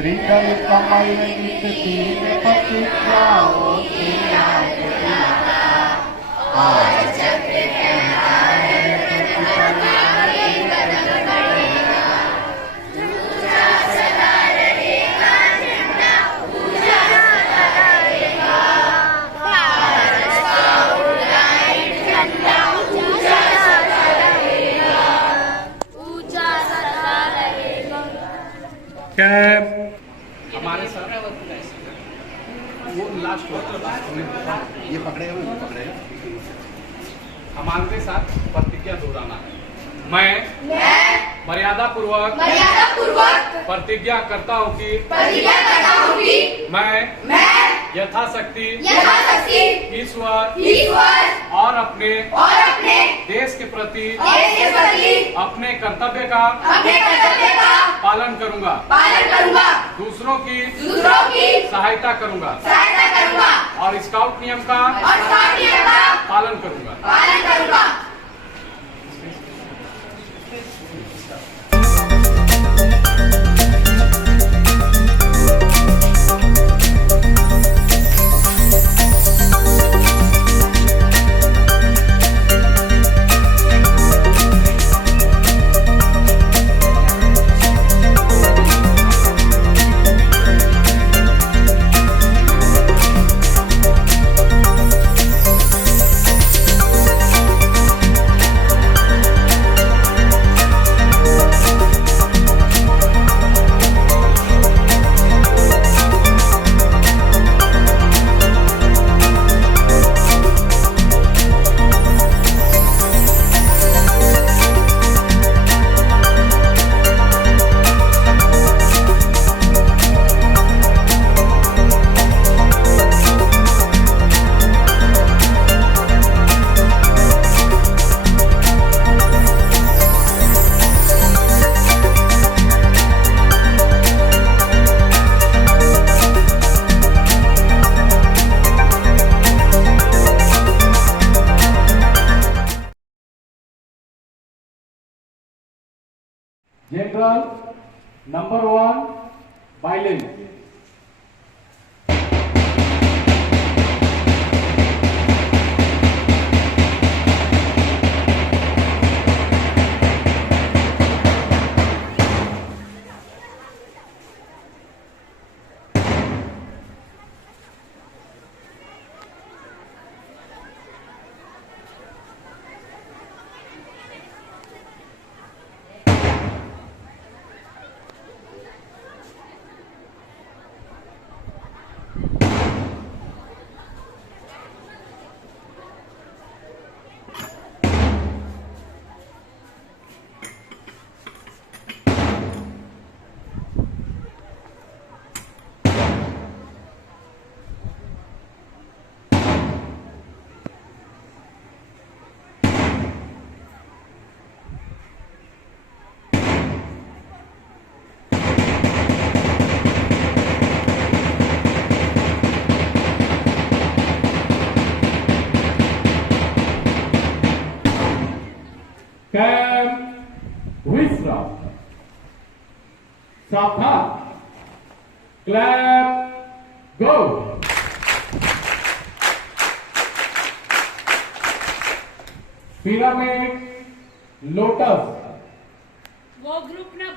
त्रिदलकमलनित प्रतिज्ञाओं की याद दिलाता और चक्र के धारण प्रतिपदारे कदम बढ़ेगा। पूजा सदा रहेगा झंडा, पूजा सदा रहेगा। भारत का उड़ाए झंडा, पूजा सदा रहेगा। पूजा सदा रहेगा। कैप हमारे साथ वो लास्ट ये पकड़ेगा, मैं पकड़ेगा। हमारे साथ प्रतिज्ञा दोहराना है। मैं मर्यादा पूर्वक प्रतिज्ञा करता हूँ कि मैं यथाशक्ति ईश्वर और अपने देश के प्रति अपने कर्तव्य का पालन करूंगा। दूसरों की सहायता करूंगा और स्काउट नियम का पालन करूंगा। General number 1 violence. Camp Wisra. Saavdhan. Clap. Go. Pyramid. Lotus. वो ग्रुप ना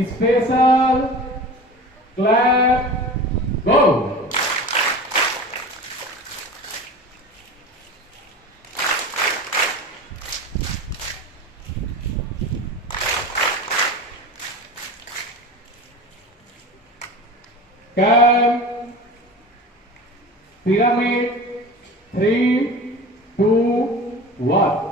Special clap, go! Camp, pyramid, 3, 2, 1.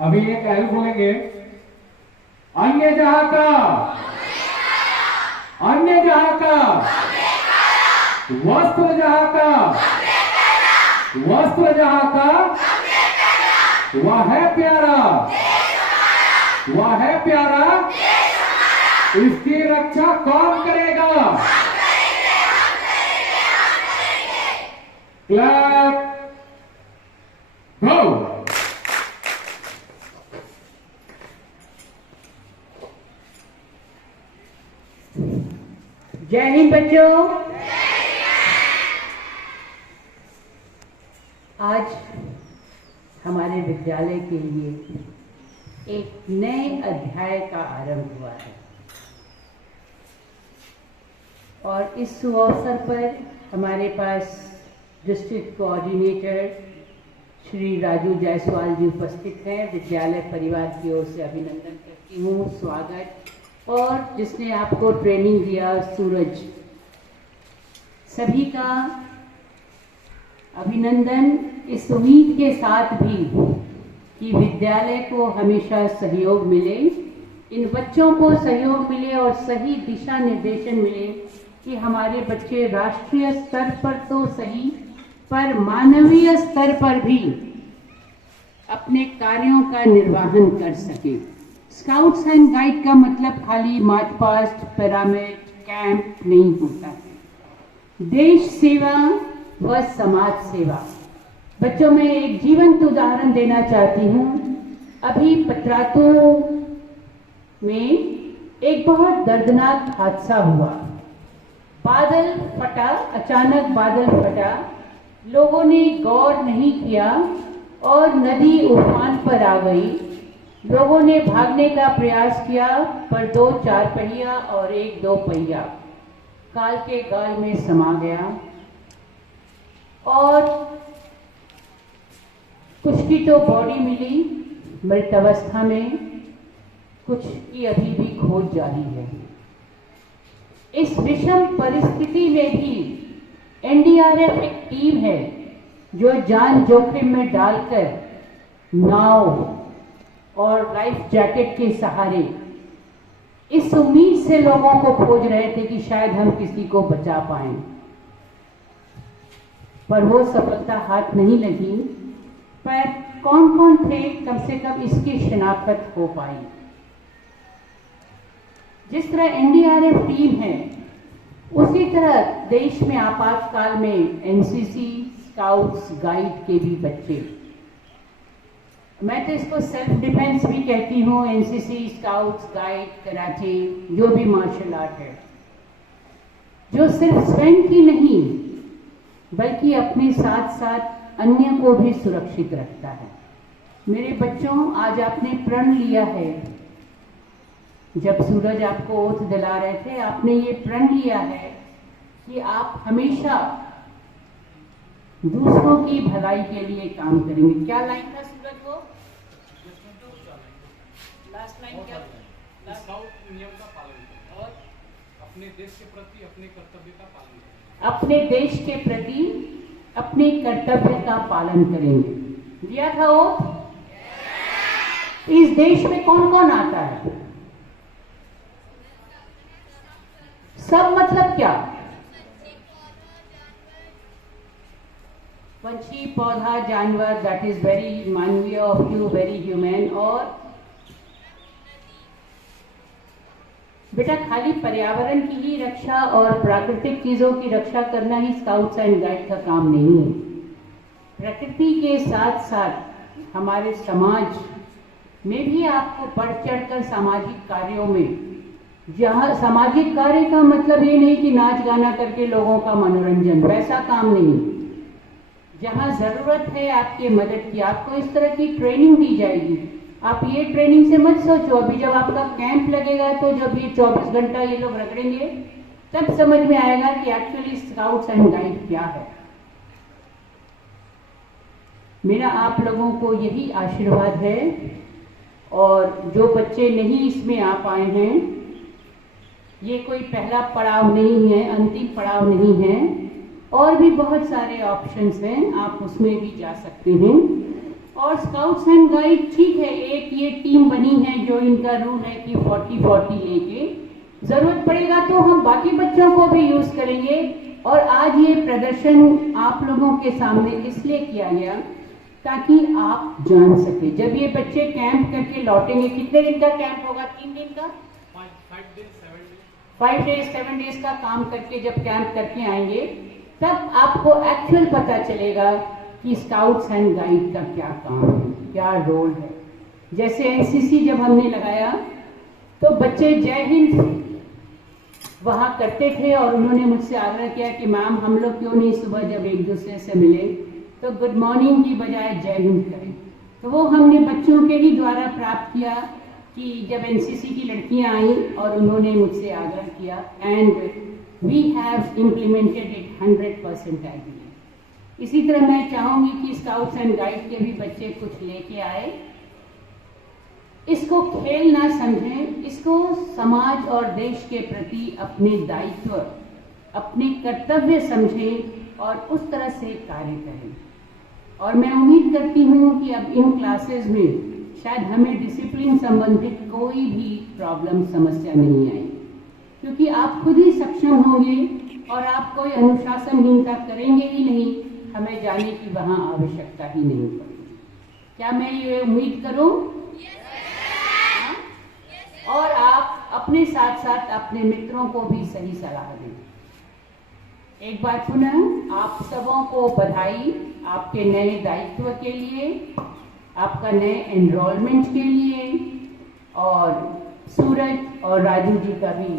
अभी एक एल बोलेंगे, अन्य जहां का, अन्य जहां का, वस्त्र जहां का, वस्त्र जहां का, वह है प्यारा, वह है प्यारा, इसकी रक्षा कौन करेगा? क्लैप, गो! जय हिंद बच्चों। आज हमारे विद्यालय के लिए एक नए अध्याय का आरंभ हुआ है और इस शुभ अवसर पर हमारे पास डिस्ट्रिक्ट कोऑर्डिनेटर श्री राजू जायसवाल जी उपस्थित हैं। विद्यालय परिवार की ओर से अभिनंदन करती हूँ, स्वागत। और जिसने आपको ट्रेनिंग दिया सूरज, सभी का अभिनंदन, इस उम्मीद के साथ भी कि विद्यालय को हमेशा सहयोग मिले, इन बच्चों को सहयोग मिले और सही दिशा निर्देशन मिले कि हमारे बच्चे राष्ट्रीय स्तर पर तो सही पर मानवीय स्तर पर भी अपने कार्यों का निर्वहन कर सके। स्काउट्स एंड गाइड का मतलब खाली मार्च पास्ट, पिरामिड, कैंप नहीं होता है। देश सेवा व समाज सेवा। बच्चों में एक जीवंत उदाहरण देना चाहती हूँ। अभी पतरातू में एक बहुत दर्दनाक हादसा हुआ। बादल फटा, अचानक बादल फटा, लोगों ने गौर नहीं किया और नदी उफान पर आ गई। लोगों ने भागने का प्रयास किया पर 2 4 पहिया और 1 2 पहिया काल के गाल में समा गया और कुछ की तो बॉडी मिली मृत अवस्था में, कुछ की अभी भी खोज जारी है। इस विषम परिस्थिति में भी एनडीआरएफ एक टीम है जो जान जोखिम में डालकर नाव और लाइफ जैकेट के सहारे इस उम्मीद से लोगों को खोज रहे थे कि शायद हम किसी को बचा पाएं, पर वो सफलता हाथ नहीं लगी। पर कौन कौन थे, कम से कम इसकी शिनाख्त हो पाई। जिस तरह एनडीआरएफ टीम है, उसी तरह देश में आपातकाल में एनसीसी, स्काउट्स, गाइड के भी बच्चे, मैं तो इसको सेल्फ डिफेंस भी कहती हूँ, एनसीसी, स्काउट्स, गाइड, कराटे, जो भी मार्शल आर्ट है, जो सिर्फ स्वयं की नहीं बल्कि अपने साथ साथ अन्य को भी सुरक्षित रखता है। मेरे बच्चों, आज आपने प्रण लिया है जब सूरज आपको ओथ दिला रहे थे, आपने ये प्रण लिया है कि आप हमेशा दूसरों की भलाई के लिए काम करेंगे। क्या लाइन था सूरज वो? लास्ट लाइन क्या? स्काउट नियम का पालन करें और अपने देश के प्रति अपने कर्तव्य का पालन करें। अपने देश के प्रति अपने कर्तव्य का पालन करेंगे, दिया था वो। इस देश में कौन कौन आता है? सब मतलब क्या? पंछी, पौधा, जानवर, दैट इज वेरी मानवीय ऑफ यू, वेरी ह्यूमन। और बेटा खाली पर्यावरण की ही रक्षा और प्राकृतिक चीजों की रक्षा करना ही स्काउट्स एंड गाइड का काम नहीं है। प्रकृति के साथ साथ हमारे समाज में भी आपको बढ़ चढ़कर सामाजिक कार्यों में, जहाँ सामाजिक कार्य का मतलब ये नहीं कि नाच गाना करके लोगों का मनोरंजन, वैसा काम नहीं। जहाँ जरूरत है आपके मदद की, आपको इस तरह की ट्रेनिंग दी जाएगी। आप ये ट्रेनिंग से मत सोचो, अभी जब आपका कैंप लगेगा तो जब ये 24 घंटा ये लोग रगड़ेंगे तब समझ में आएगा कि एक्चुअली स्काउट्स एंड गाइड क्या है। मेरा आप लोगों को यही आशीर्वाद है। और जो बच्चे नहीं इसमें आ पाए हैं, ये कोई पहला पड़ाव नहीं है, अंतिम पड़ाव नहीं है, और भी बहुत सारे ऑप्शंस हैं, आप उसमें भी जा सकते हैं। और स्काउट्स एंड गाइड ठीक है, एक ये टीम बनी है जो इनका रूल है कि 40-40 लेके, जरूरत पड़ेगा तो हम बाकी बच्चों को भी यूज करेंगे। और आज ये प्रदर्शन आप लोगों के सामने इसलिए किया गया ताकि आप जान सके, जब ये बच्चे कैंप करके लौटेंगे, कितने दिन का कैंप होगा? 3 दिन का, 5 डेज 7 डेज का काम करके जब कैंप करके आएंगे तब आपको एक्चुअल पता चलेगा कि स्काउट्स एंड गाइड का क्या काम है, क्या रोल है। जैसे एनसीसी जब हमने लगाया तो बच्चे जय हिंद वहां करते थे और उन्होंने मुझसे आग्रह किया कि मैम हम लोग क्यों नहीं सुबह जब एक दूसरे से मिले तो गुड मॉर्निंग की बजाय जय हिंद करें। तो वो हमने बच्चों के ही द्वारा प्राप्त किया कि जब एनसीसी की लड़कियां आई और उन्होंने मुझसे आग्रह किया, and we have implemented it 100% agree. इसी तरह मैं चाहूंगी कि स्काउट्स एंड गाइड के भी बच्चे कुछ लेके आए, इसको खेल ना समझें, इसको समाज और देश के प्रति अपने दायित्व, अपने कर्तव्य समझें और उस तरह से कार्य करें। और मैं उम्मीद करती हूँ कि अब इन क्लासेस में शायद हमें डिसिप्लिन संबंधित कोई भी प्रॉब्लम, समस्या नहीं आई, क्योंकि आप खुद ही सक्षम होंगे और आप कोई अनुशासनहीनता करेंगे ही नहीं, हमें जाने की वहाँ आवश्यकता ही नहीं पड़ेगी। क्या मैं ये उम्मीद करूँ? और आप अपने साथ साथ अपने मित्रों को भी सही सलाह दें। एक बार पुनः आप सबों को बधाई आपके नए दायित्व के लिए, आपका नए एनरोलमेंट के लिए, और सूरज और राजू जी का भी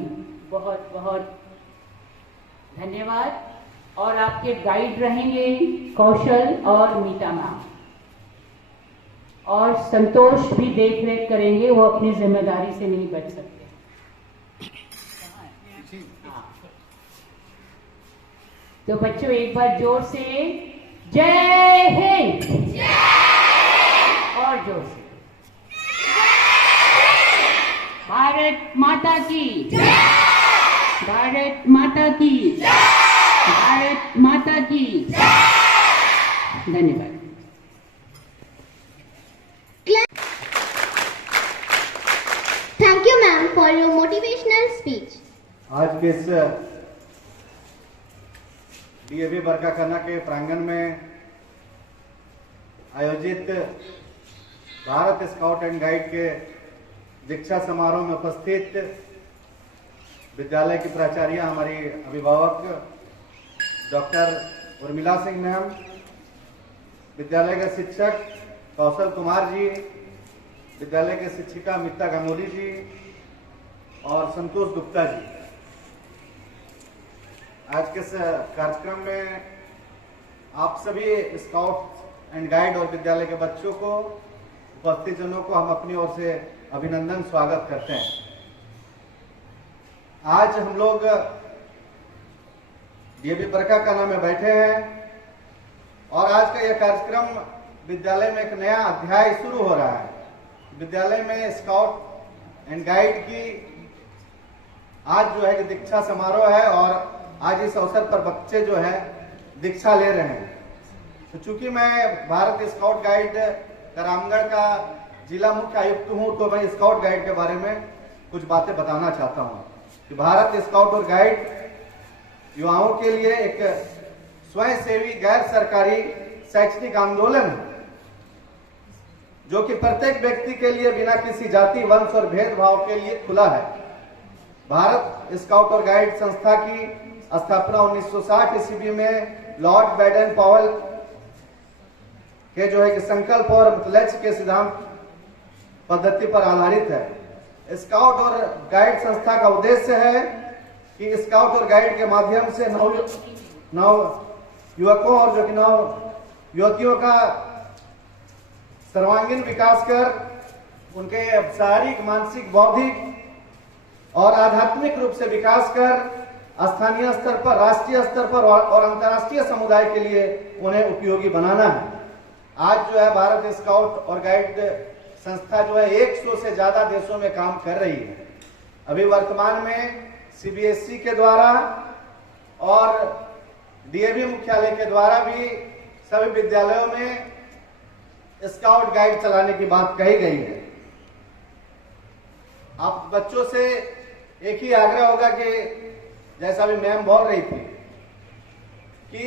बहुत बहुत धन्यवाद। और आपके गाइड रहेंगे कौशल और मीता मैम, और संतोष भी देख रेख करेंगे, वो अपनी जिम्मेदारी से नहीं बच सकते। तो बच्चों एक बार जोर से जय हिंद, और जोर से भारत माता की, भारत माता की, भारत माता की। धन्यवाद। Thank you, ma'am, for your motivational speech. आज के इस डीएवी बरकाखाना के प्रांगण में आयोजित भारत स्काउट एंड गाइड के दीक्षा समारोह में उपस्थित विद्यालय की प्राचार्य, हमारी अभिभावक डॉक्टर उर्मिला सिंह मैम, विद्यालय के शिक्षक कौशल कुमार जी, विद्यालय के शिक्षिका मीता गंगोली जी और संतोष गुप्ता जी, आज के इस कार्यक्रम में आप सभी स्काउट एंड गाइड और विद्यालय के बच्चों को, उपस्थित जनों को हम अपनी ओर से अभिनंदन, स्वागत करते हैं। आज हम लोग डीएवी बरकाकाना में बैठे हैं और आज का यह कार्यक्रम विद्यालय में एक नया अध्याय शुरू हो रहा है। विद्यालय में स्काउट एंड गाइड की आज जो है कि दीक्षा समारोह है और आज इस अवसर पर बच्चे जो है दीक्षा ले रहे हैं। तो चूंकि मैं भारत स्काउट गाइड रामगढ़ का जिला मुख्य आयुक्त हूं, तो मैं स्काउट गाइड के बारे में कुछ बातें बताना चाहता हूं कि भारत स्काउट और गाइड युवाओं के लिए एक स्वयंसेवी गैर सरकारी शैक्षणिक आंदोलन है, जो कि प्रत्येक व्यक्ति के लिए बिना किसी जाति, वंश और भेदभाव के लिए खुला है। भारत स्काउट और गाइड संस्था की स्थापना 1960 ईस्वी में लॉर्ड बैडन पावेल के जो है कि संकल्प और लक्ष्य के सिद्धांत पद्धति पर आधारित है। स्काउट और गाइड संस्था का उद्देश्य है कि स्काउट और गाइड के माध्यम से नव युवकों और जो कि नव युवतियों का सर्वांगीण विकास कर उनके शारीरिक, मानसिक, बौद्धिक और आध्यात्मिक रूप से विकास कर स्थानीय स्तर पर, राष्ट्रीय स्तर पर और अंतर्राष्ट्रीय समुदाय के लिए उन्हें उपयोगी बनाना है। आज जो है भारत स्काउट और गाइड संस्था जो है 100 से ज्यादा देशों में काम कर रही है। अभी वर्तमान में सीबीएसई के द्वारा और डीएवी मुख्यालय के द्वारा भी सभी विद्यालयों में स्काउट गाइड चलाने की बात कही गई है। आप बच्चों से एक ही आग्रह होगा कि जैसा भी मैम बोल रही थी कि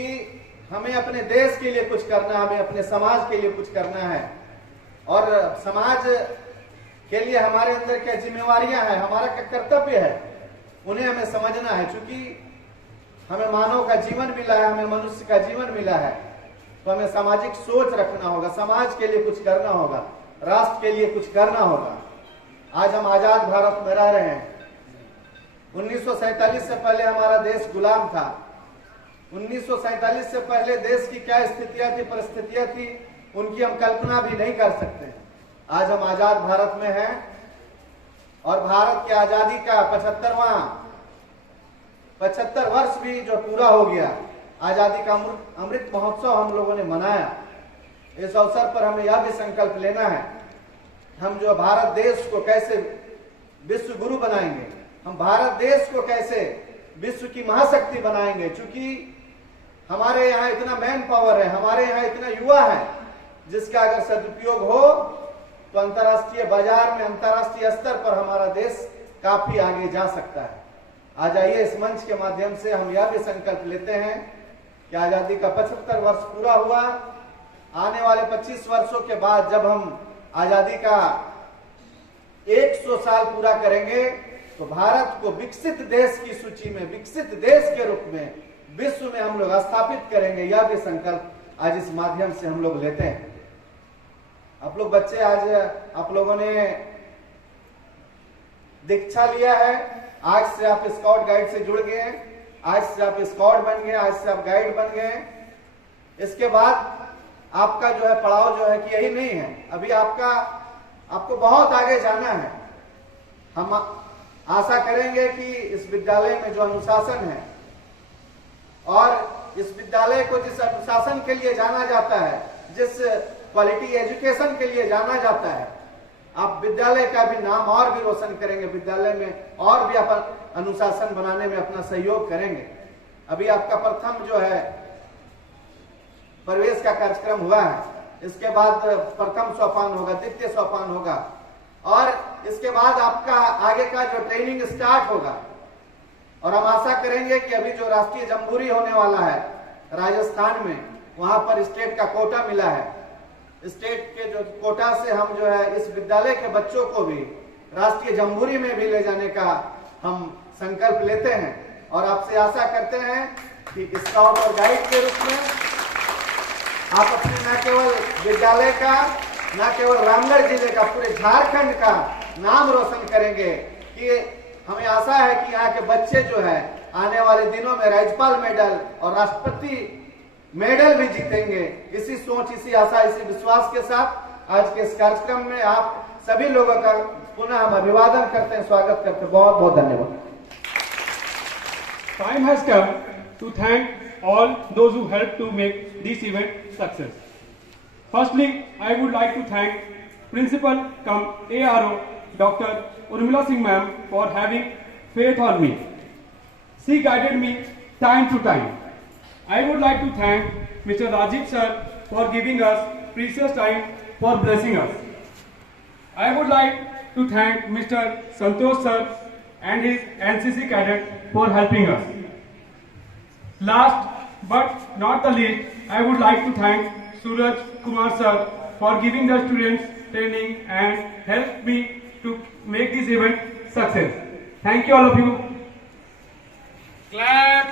हमें अपने देश के लिए कुछ करना है, हमें अपने समाज के लिए कुछ करना है और समाज के लिए हमारे अंदर क्या जिम्मेवारियां हैं, हमारा क्या कर्तव्य है, उन्हें हमें समझना है। क्योंकि हमें मानव का जीवन मिला है, हमें मनुष्य का जीवन मिला है, तो हमें सामाजिक सोच रखना होगा, समाज के लिए कुछ करना होगा, राष्ट्र के लिए कुछ करना होगा। आज हम आजाद भारत में रह रहे हैं। 1947 से पहले हमारा देश गुलाम था। 1947 से पहले देश की क्या स्थितियां थी, परिस्थितियां थी, उनकी हम कल्पना भी नहीं कर सकते। आज हम आजाद भारत में हैं और भारत की आजादी का 75 वर्ष भी जो पूरा हो गया, आजादी का अमृत महोत्सव हम लोगों ने मनाया। इस अवसर पर हमें यह भी संकल्प लेना है, हम जो भारत देश को कैसे विश्व गुरु बनाएंगे, हम भारत देश को कैसे विश्व की महाशक्ति बनाएंगे। चूंकि हमारे यहाँ इतना मैन पावर है, हमारे यहाँ इतना युवा है, जिसका अगर सदुपयोग हो तो अंतर्राष्ट्रीय बाजार में, अंतर्राष्ट्रीय स्तर पर हमारा देश काफी आगे जा सकता है। आज आइए इस मंच के माध्यम से हम यह भी संकल्प लेते हैं कि आजादी का 75 वर्ष पूरा हुआ, आने वाले 25 वर्षों के बाद जब हम आजादी का 100 साल पूरा करेंगे तो भारत को विकसित देश की सूची में, विकसित देश के रूप में विश्व में हम लोग स्थापित करेंगे। यह भी संकल्प आज इस माध्यम से हम लोग लेते हैं। आप लोग बच्चे, आज आप लोगों ने दीक्षा लिया है, आज से आप स्काउट गाइड से जुड़ गए हैं, आज से आप स्काउट बन गए, आज से आप गाइड बन गए। इसके बाद आपका जो है पड़ाव जो है कि यही नहीं है, अभी आपको बहुत आगे जाना है। हम आशा करेंगे कि इस विद्यालय में जो अनुशासन है और इस विद्यालय को जिस अनुशासन के लिए जाना जाता है, जिस क्वालिटी एजुकेशन के लिए जाना जाता है, आप विद्यालय का भी नाम और भी रोशन करेंगे, विद्यालय में और भी अपन अनुशासन बनाने में अपना सहयोग करेंगे। अभी आपका प्रथम जो है प्रवेश का कार्यक्रम हुआ है, इसके बाद प्रथम सोपान होगा, द्वितीय सोपान होगा और इसके बाद आपका आगे का जो ट्रेनिंग स्टार्ट होगा। और हम आशा करेंगे कि अभी जो राष्ट्रीय जम्बूरी होने वाला है राजस्थान में, वहां पर स्टेट का कोटा मिला है। स्टेट के जो कोटा से हम जो है इस विद्यालय के बच्चों को भी राष्ट्रीय जम्बूरी में भी ले जाने का हम संकल्प लेते हैं और आपसे आशा करते हैं कि स्काउट और गाइड के रूप में आप अपने न केवल विद्यालय का, न केवल रामगढ़ जिले का, पूरे झारखंड का नाम रोशन करेंगे। कि हमें आशा है कि यहाँ के बच्चे जो है आने वाले दिनों में राज्यपाल मेडल और राष्ट्रपति मेडल भी जीतेंगे। इसी सोच, इसी आशा, इसी विश्वास के साथ आज के इस कार्यक्रम में आप सभी लोगों का पुनः हम अभिवादन करते हैं, स्वागत करते हैं। बहुत बहुत धन्यवाद। time has come to thank all those who helped to make this event success. Firstly, I would like to thank Principal cum ARO Dr. Urmila Singh ma'am for having faith on me. She guided me time to time. I would like to thank Mr. Rajiv sir for giving us precious time for blessing us. I would like to thank Mr. Santosh sir and his NCC cadet for helping us. Last but not the least, I would like to thank Suraj Kumar sir for giving the students training and helped me to make this event success. Thank you all of you. Clap.